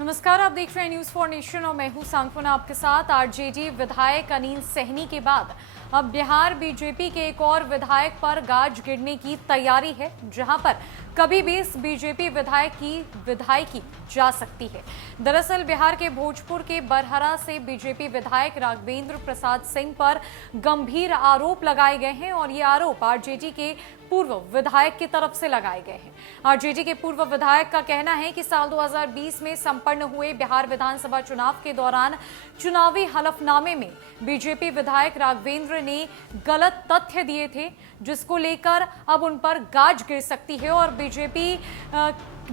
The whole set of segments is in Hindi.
नमस्कार, आप देख रहे हैं न्यूज फॉर नेशन और मैं हूं सांत्वना आपके साथ। आरजेडी विधायक अनिल सहनी के बाद अब बिहार बीजेपी के एक और विधायक पर गाज गिरने की तैयारी है, जहां पर कभी भी इस बीजेपी विधायक की विधायकी जा सकती है। दरअसल बिहार के भोजपुर के बरहरा से बीजेपी विधायक राघवेंद्र प्रसाद सिंह पर गंभीर आरोप लगाए गए हैं और ये आरोप आरजेडी के पूर्व विधायक की तरफ से लगाए गए हैं। आरजेडी के पूर्व विधायक का कहना है कि साल 2020 में संपन्न हुए बिहार विधानसभा चुनाव के दौरान चुनावी हलफनामे में बीजेपी विधायक राघवेंद्र ने गलत तथ्य दिए थे, जिसको लेकर अब उन पर गाज गिर सकती है और बीजेपी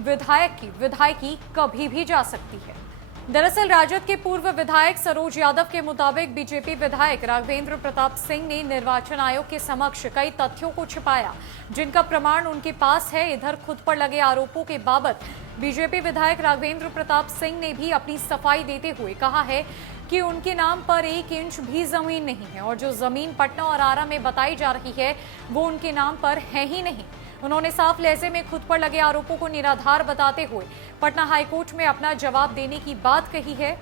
विधायक की विधायकी कभी भी जा सकती है। दरअसल राजद के पूर्व विधायक सरोज यादव के मुताबिक बीजेपी विधायक राघवेंद्र प्रताप सिंह ने निर्वाचन आयोग के समक्ष कई तथ्यों को छिपाया, जिनका प्रमाण उनके पास है। इधर खुद पर लगे आरोपों के बाबत बीजेपी विधायक राघवेंद्र प्रताप सिंह ने भी अपनी सफाई देते हुए कहा है कि उनके नाम पर 1 इंच भी जमीन नहीं है और जो जमीन पटना और आरा में बताई जा रही है वो उनके नाम पर है ही नहीं। उन्होंने साफ लहजे में खुद पर लगे आरोपों को निराधार बताते हुए पटना हाईकोर्ट में अपना जवाब देने की बात कही है।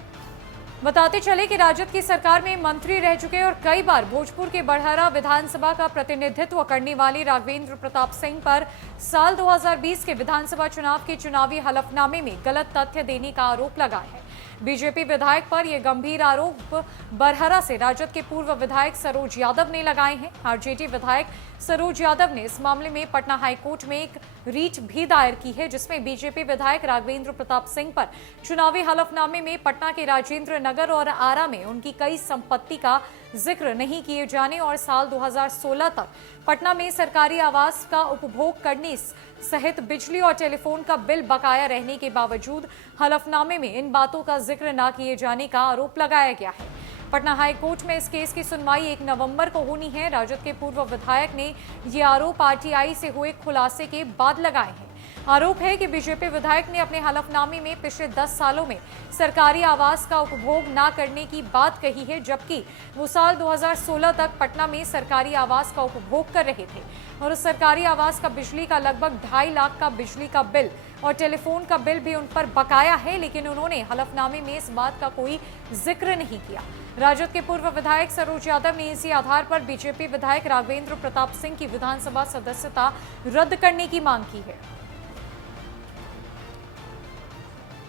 बताते चले कि राजद की सरकार में मंत्री रह चुके और कई बार भोजपुर के बरहरा विधानसभा का प्रतिनिधित्व करने वाले राघवेंद्र प्रताप सिंह पर साल 2020 के विधानसभा चुनाव के चुनावी हलफनामे में गलत तथ्य देने का आरोप लगा है। बीजेपी विधायक पर यह गंभीर आरोप बरहरा से राजद के पूर्व विधायक सरोज यादव ने लगाए हैं। आरजेडी विधायक सरोज यादव ने इस मामले में पटना हाईकोर्ट में एक रीट भी दायर की है, जिसमें बीजेपी विधायक राघवेंद्र प्रताप सिंह पर चुनावी हलफनामे में पटना के राजेंद्र नगर और आरा में उनकी कई संपत्ति का जिक्र नहीं किए जाने और साल 2016 तक पटना में सरकारी आवास का उपभोग करने सहित बिजली और टेलीफोन का बिल बकाया रहने के बावजूद हलफनामे में इन बातों का जिक्र न किए जाने का आरोप लगाया गया है। पटना हाईकोर्ट में इस केस की सुनवाई 1 नवंबर को होनी है। राजद के पूर्व विधायक ने ये आरोप आरटीआई से हुए खुलासे के बाद लगाए हैं। आरोप है कि बीजेपी विधायक ने अपने हलफनामे में पिछले 10 सालों में सरकारी आवास का उपभोग न करने की बात कही है, जबकि वो साल 2016 तक पटना में सरकारी आवास का उपभोग कर रहे थे और उस सरकारी आवास का बिजली का लगभग 2.5 लाख का बिजली का बिल और टेलीफोन का बिल भी उन पर बकाया है, लेकिन उन्होंने हलफनामे में इस बात का कोई जिक्र नहीं किया। राजद के पूर्व विधायक सरोज यादव ने इसी आधार पर बीजेपी विधायक राघवेंद्र प्रताप सिंह की विधानसभा सदस्यता रद्द करने की मांग की है।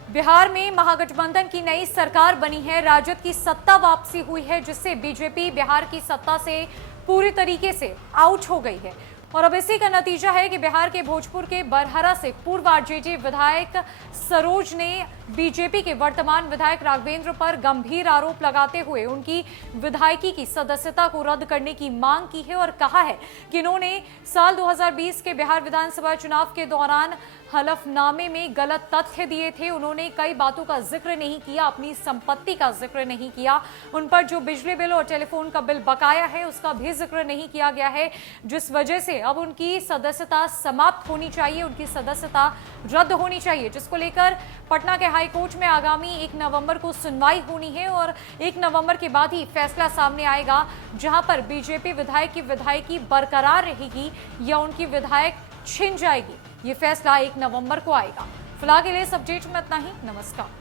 बिहार में महागठबंधन की नई सरकार बनी है। राजद की सत्ता वापसी हुई है, जिससे बीजेपी बिहार की सत्ता से पूरी तरीके से आउट हो गई है और अब इसी का नतीजा है कि बिहार के भोजपुर के बरहरा से पूर्व आरजेडी विधायक सरोज ने बीजेपी के वर्तमान विधायक राघवेंद्र पर गंभीर आरोप लगाते हुए उनकी विधायकी की सदस्यता को रद्द करने की मांग की है और कहा है कि इन्होंने साल 2020 के बिहार विधानसभा चुनाव के दौरान हलफनामे में गलत तथ्य दिए थे। उन्होंने कई बातों का जिक्र नहीं किया, अपनी संपत्ति का जिक्र नहीं किया, उन पर जो बिजली बिल और टेलीफोन का बिल बकाया है उसका भी जिक्र नहीं किया गया है, जिस वजह से अब उनकी सदस्यता समाप्त होनी चाहिए, उनकी सदस्यता रद्द होनी चाहिए, जिसको लेकर पटना के हाईकोर्ट में आगामी 1 नवंबर को सुनवाई होनी है और 1 नवंबर के बाद ही फैसला सामने आएगा, जहां पर बीजेपी विधायक की विधायकी बरकरार रहेगी या उनकी विधायक छिन जाएगी। ये फैसला 1 नवंबर को आएगा। फिलहाल के लिए इस अपडेट में इतना ही। नमस्कार।